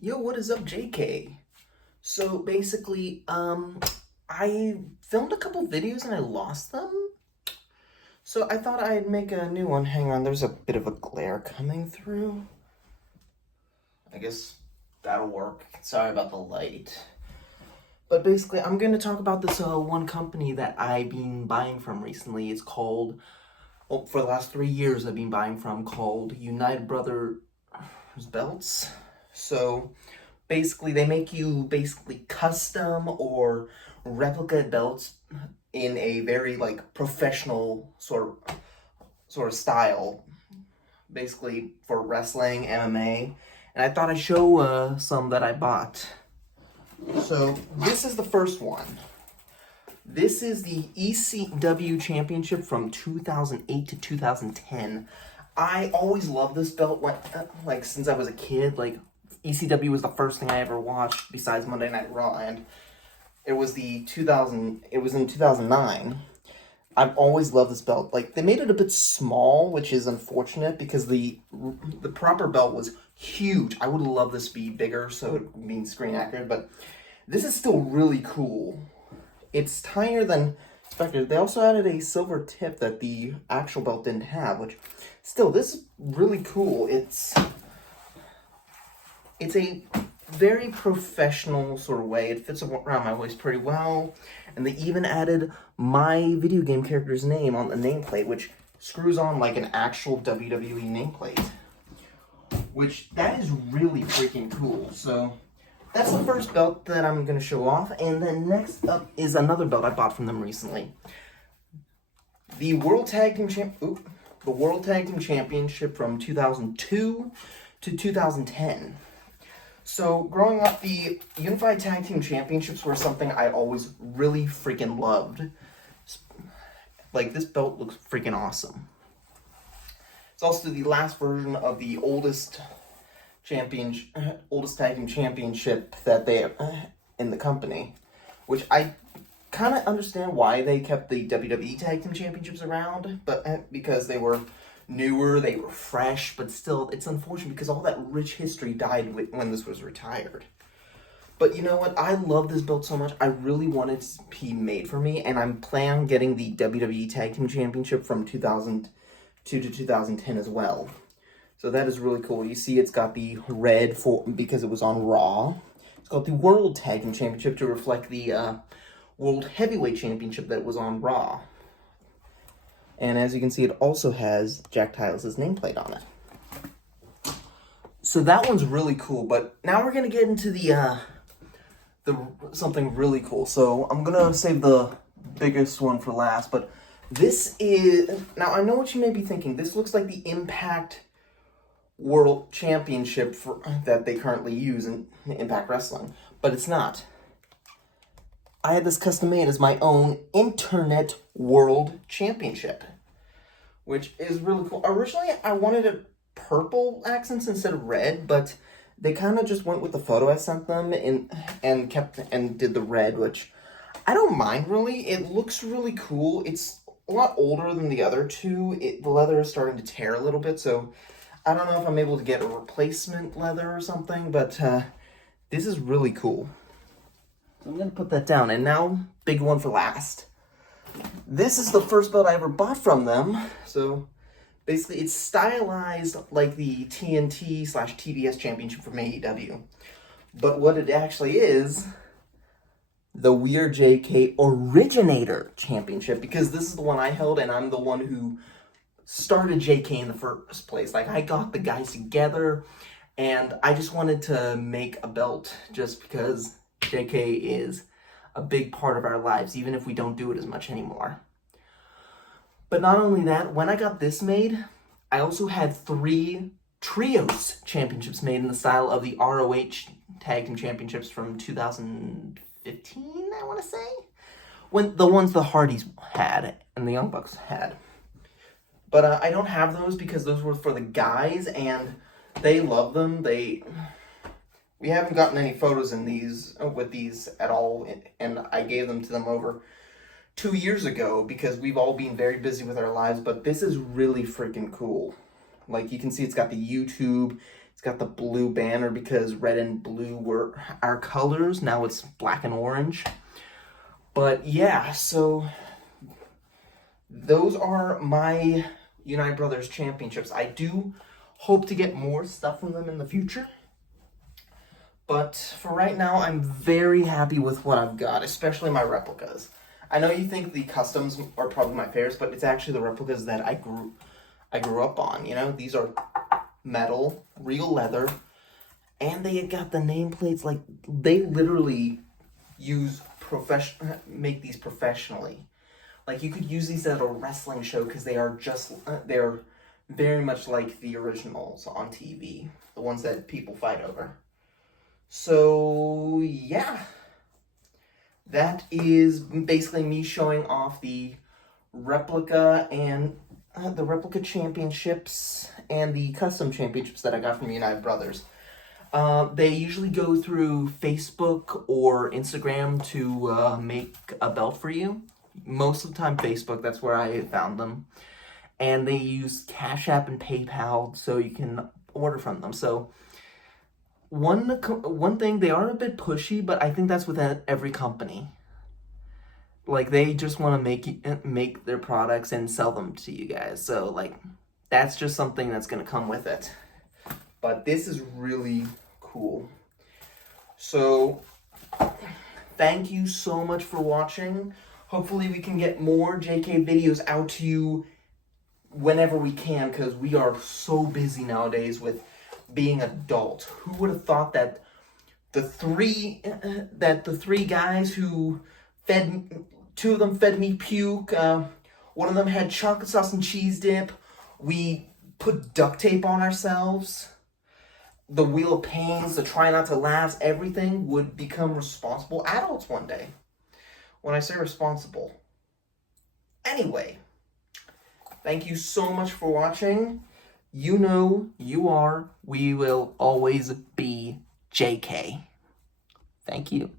Yo, what is up, JK? So basically, I filmed a couple videos and I lost them. So I thought I'd make a new one. Hang on, there's a bit of a glare coming through. I guess that'll work. Sorry about the light. But basically, I'm going to talk about this one company that I've been buying from recently. It's called, well, for the last 3 years I've been buying from, called United Brothers Belts. So basically they make you basically custom or replica belts in a very like professional sort of style, basically for wrestling, MMA. And I thought I'd show some that I bought. So this is the first one. This is the ECW Championship from 2008 to 2010. I always loved this belt, like since I was a kid. Like ECW was the first thing I ever watched besides Monday Night Raw, and it was in 2009. I've always loved this belt. Like, they made it a bit small, which is unfortunate because the proper belt was huge. I would love this to be bigger so it would be screen accurate, but this is still really cool. It's tinier than expected. They also added a silver tip that the actual belt didn't have, which still, this is really cool. It's a very professional sort of way. It fits around my waist pretty well. And they even added my video game character's name on the nameplate, which screws on like an actual WWE nameplate. Which, that is really freaking cool. So, that's the first belt that I'm going to show off. And then next up is another belt I bought from them recently. The World Tag Team Championship from 2002 to 2010. So, growing up, the Unified Tag Team Championships were something I always really freaking loved. Like, this belt looks freaking awesome. It's also the last version of the oldest tag team championship that they in the company, which I kind of understand why they kept the WWE Tag Team Championships around, but because they were newer, they were fresh, but still, it's unfortunate because all that rich history died when this was retired. But you know what? I love this belt so much. I really want it to be made for me, and I'm planning on getting the WWE Tag Team Championship from 2002 to 2010 as well. So that is really cool. You see it's got the red because it was on Raw. It's got the World Tag Team Championship to reflect the World Heavyweight Championship that was on Raw. And as you can see, it also has Jack Titus' nameplate on it. So that one's really cool, but now we're gonna get into the something really cool. So I'm gonna save the biggest one for last, but this is, now I know what you may be thinking. This looks like the Impact World Championship that they currently use in Impact Wrestling, but it's not. I had this custom made as my own Internet World Championship, which is really cool. Originally, I wanted it purple accents instead of red, but they kind of just went with the photo I sent them and did the red, which I don't mind really. It looks really cool. It's a lot older than the other two. The leather is starting to tear a little bit, so I don't know if I'm able to get a replacement leather or something, but this is really cool. So I'm going to put that down. And now, big one for last. This is the first belt I ever bought from them. So basically, it's stylized like the TNT/TBS Championship from AEW. But what it actually is, the Weird JK Originator Championship, because this is the one I held, and I'm the one who started JK in the first place. Like, I got the guys together, and I just wanted to make a belt just because JK is a big part of our lives, even if we don't do it as much anymore. But not only that, when I got this made, I also had 3 Trios Championships made in the style of the ROH Tag Team Championships from 2015, I want to say? When the ones the Hardys had and the Young Bucks had. But I don't have those because those were for the guys, and they love them. We haven't gotten any photos with these at all, and I gave them to them over 2 years ago because we've all been very busy with our lives, but this is really freaking cool. Like, you can see it's got the YouTube, It's got the blue banner because red and blue were our colors. Now it's black and orange. But yeah, so those are my United Brothers championships. I do hope to get more stuff from them in the future. But for right now, I'm very happy with what I've got, especially my replicas. I know you think the customs are probably my favorites, but it's actually the replicas that I grew up on. You know, these are metal, real leather, and they got the nameplates. Like, they literally make these professionally. Like, you could use these at a wrestling show because they're very much like the originals on TV, the ones that people fight over. So yeah, that is basically me showing off the replica and the replica championships and the custom championships that I got from United Brothers. They usually go through Facebook or Instagram to make a belt for you. Most of the time Facebook, that's where I found them. And they use Cash App and PayPal so you can order from them. So one thing, they are a bit pushy, but I think that's with every company. Like, they just want to make their products and sell them to you guys. So, like, that's just something that's going to come with it. But this is really cool. So, thank you so much for watching. Hopefully we can get more JK videos out to you whenever we can, because we are so busy nowadays with being adults. Who would have thought that the three guys who two of them fed me puke, one of them had chocolate sauce and cheese dip, we put duct tape on ourselves, the wheel of pains, the try not to laugh, everything would become responsible adults one day. When I say responsible. Anyway, thank you so much for watching. You know you are, we will always be JK. Thank you.